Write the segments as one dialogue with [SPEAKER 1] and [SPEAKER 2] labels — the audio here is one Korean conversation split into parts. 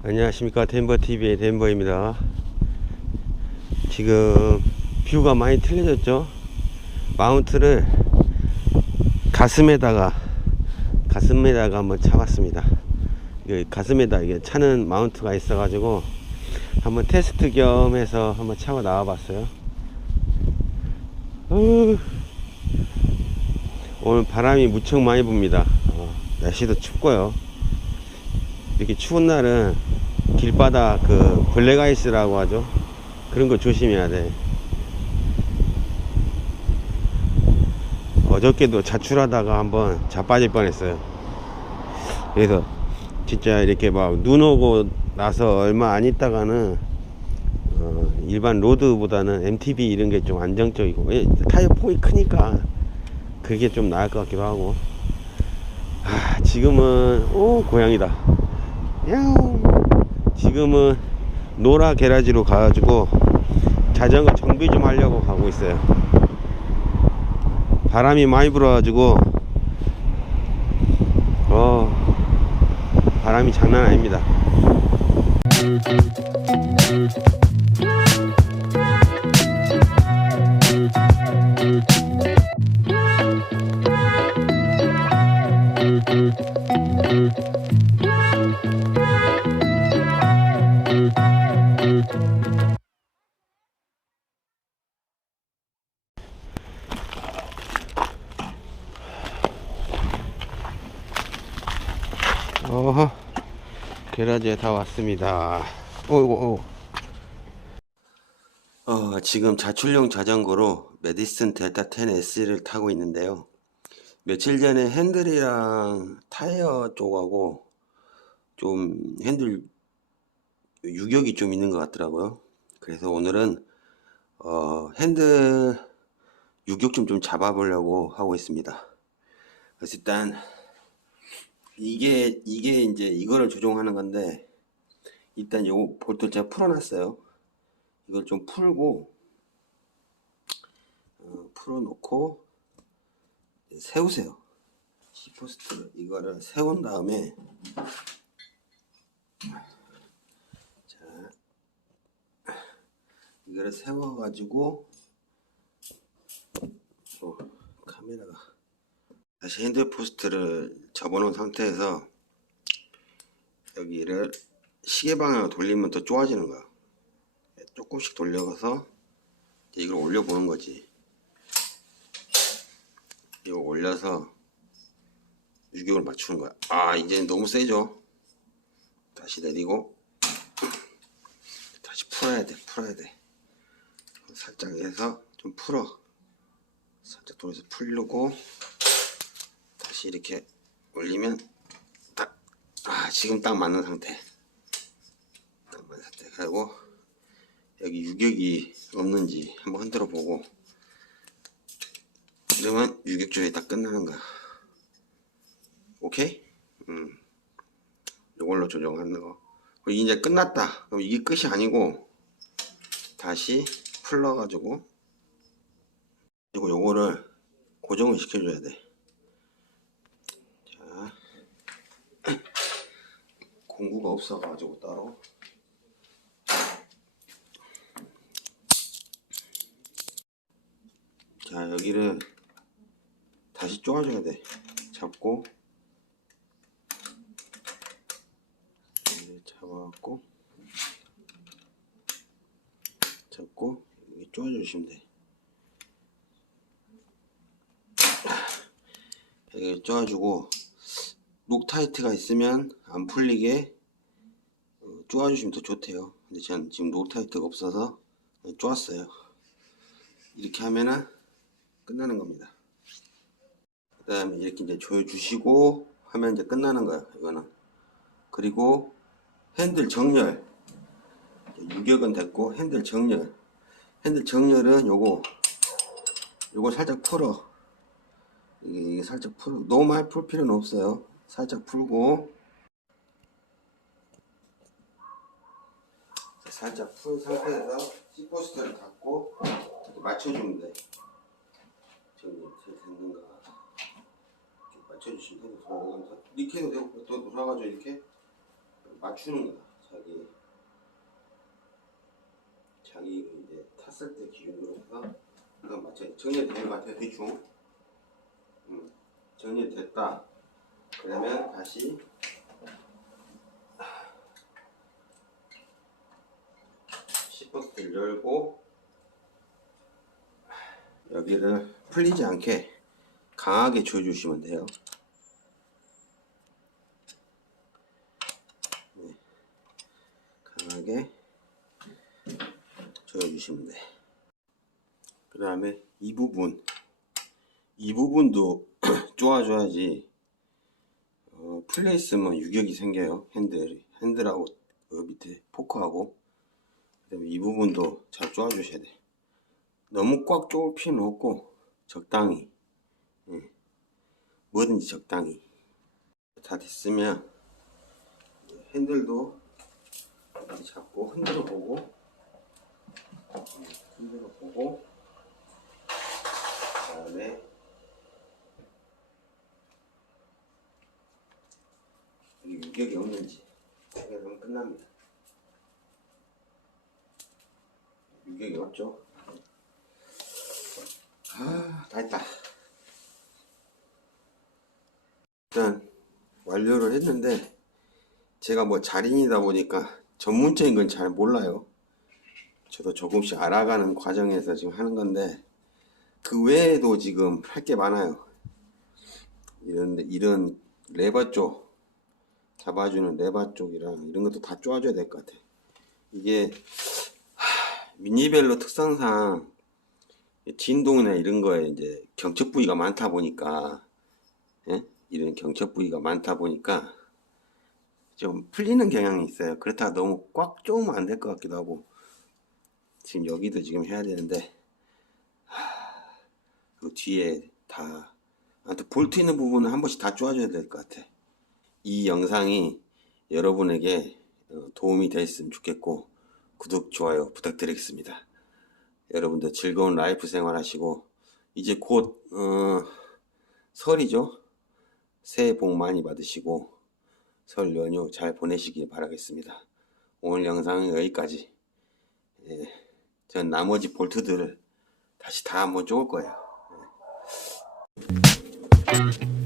[SPEAKER 1] 안녕하십니까. 덴버TV의 덴버입니다. 지금 뷰가 많이 틀려졌죠? 마운트를 가슴에다가 가슴에다가 한번 차봤습니다. 가슴에다 이게 차는 마운트가 있어 가지고 한번 테스트 겸 해서 한번 차고 나와 봤어요. 어, 오늘 바람이 무척 많이 붑니다. 어, 날씨도 춥고요 이렇게 추운 날은 길바닥 그 블랙아이스라고 하죠. 그런 거 조심해야 돼. 어저께도 자출하다가 한번 자빠질 뻔했어요. 그래서 진짜 이렇게 막 눈 오고 나서 얼마 안 있다가는 어, 일반 로드보다는 MTB 이런 게 좀 안정적이고 왜? 타이어 폭이 크니까 그게 좀 나을 것 같기도 하고 아, 지금은 오 고양이다. 지금은 노라 게라지로 가가지고 자전거 정비 좀 하려고 가고 있어요. 바람이 많이 불어가지고 어 바람이 장난 아닙니다. 게라지에 다 왔습니다. 오이고 오. 어, 지금 자출용 자전거로 메디슨 델타 10 S를 타고 있는데요. 며칠 전에 핸들이랑 타이어 쪽하고 좀 핸들 유격이 좀 있는 것 같더라고요. 그래서 오늘은 어, 핸들 유격 좀 좀 잡아보려고 하고 있습니다. 그래서 일단 이게 이게 이제 이거를 조종하는 건데 일단 요거 볼트 제가 풀어놨어요. 이걸 좀 풀고 어, 풀어놓고 세우세요. 시포스트 이거를 세운 다음에 자 이거를 세워가지고 어, 카메라가 다시 핸들 포스트를 접어놓은 상태에서 여기를 시계 방향으로 돌리면 더 좋아지는 거야. 조금씩 돌려가서 이제 이걸 올려보는 거지. 이거 올려서 유격을 맞추는 거야. 아, 이제 너무 세죠? 다시 내리고 다시 풀어야 돼, 풀어야 돼. 살짝 해서 좀 풀어. 살짝 돌려서 풀려고 다시 이렇게 올리면 딱, 아, 지금 딱 맞는 상태. 딱 맞는 상태. 그리고 여기 유격이 없는지 한번 흔들어 보고 이러면 유격 조절이 딱 끝나는 거야. 오케이? 음. 이걸로 조정하는 거. 그리고 이제 끝났다. 그럼 이게 끝이 아니고 다시 풀러가지고 그리고 요거를 고정을 시켜줘야 돼. 자, 공구가 없어가지고 따로. 자, 여기를 다시 쪼아줘야 돼. 잡고, 잡아갖고, 잡고, 여기 쪼아주시면 돼. 여기 쪼아주고, 록타이트가 있으면 안 풀리게 어, 쪼아주시면 더 좋대요. 근데 저는 지금 록타이트가 없어서 쪼았어요. 이렇게 하면은 끝나는 겁니다. 그 다음에 이렇게 이제 조여주시고 하면 이제 끝나는 거예요. 이거는. 그리고 핸들 정렬. 유격은 됐고 핸들 정렬. 핸들 정렬은 요거 요거 살짝 풀어. 이게, 이게 살짝 풀 너무 많이 풀 필요는 없어요. 살짝 풀고 살짝 푼 상태에서 시포스트를 닫고 맞춰주면 돼. 지금 이렇게 됐는가 이렇게 맞춰주시면 돼요. 돌아가면서 이렇게 해도 되고 또 돌아가죠 이렇게 맞추는 거다. 자기 자기 이제 탔을 때 기준으로 해서 이건 맞춰 정리된 것 같아요 대충 음, 정리됐다 그러면 다시 시퍼스를 열고 여기를 풀리지 않게 강하게 조여주시면 돼요. 네. 강하게 조여주시면 돼. 그 다음에 이 부분, 이 부분도 쪼아줘야지 있으면 유격이 생겨요. 핸들, 핸들하고 그 밑에 포크하고 그다음에 이 부분도 잘 쪼아주셔야 돼. 너무 꽉 쪼을 필요는 없고 적당히 예. 뭐든지 적당히 다 됐으면 핸들도 잡고 흔들어 보고 음, 흔들어 보고 그다음에 여 기 유격이 없는지 확인하면 끝납니다. 유격이 없죠? 아, 다 했다. 일단 완료를 했는데 제가 뭐 자린이다 보니까 전문적인 건 잘 몰라요. 저도 조금씩 알아가는 과정에서 지금 하는 건데 그 외에도 지금 할 게 많아요. 이런 이런 레버 쪽 잡아주는 레버 쪽이랑 이런 것도 다 쪼아줘야 될 것 같아. 이게 하, 미니벨로 특성상 진동이나 이런 거에 이제 경첩 부위가 많다 보니까 예? 이런 경첩 부위가 많다 보니까 좀 풀리는 경향이 있어요. 그렇다가 너무 꽉 조으면 안 될 것 같기도 하고 지금 여기도 지금 해야 되는데 하, 그 뒤에 다 아무튼 볼트 있는 부분은 한 번씩 다 쪼아줘야 될 것 같아. 이 영상이 여러분에게 어, 도움이 됐으면 좋겠고 구독 좋아요 부탁드리겠습니다. 여러분들 즐거운 라이프 생활 하시고 이제 곧 어, 설이죠. 새해 복 많이 받으시고 설 연휴 잘 보내시길 바라겠습니다. 오늘 영상은 여기까지. 예, 전 나머지 볼트들을 다시 다 한번 쪼을 거예요. 예.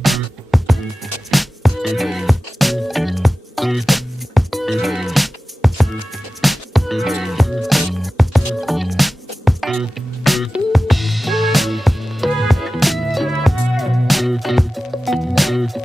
[SPEAKER 1] Mm-hmm.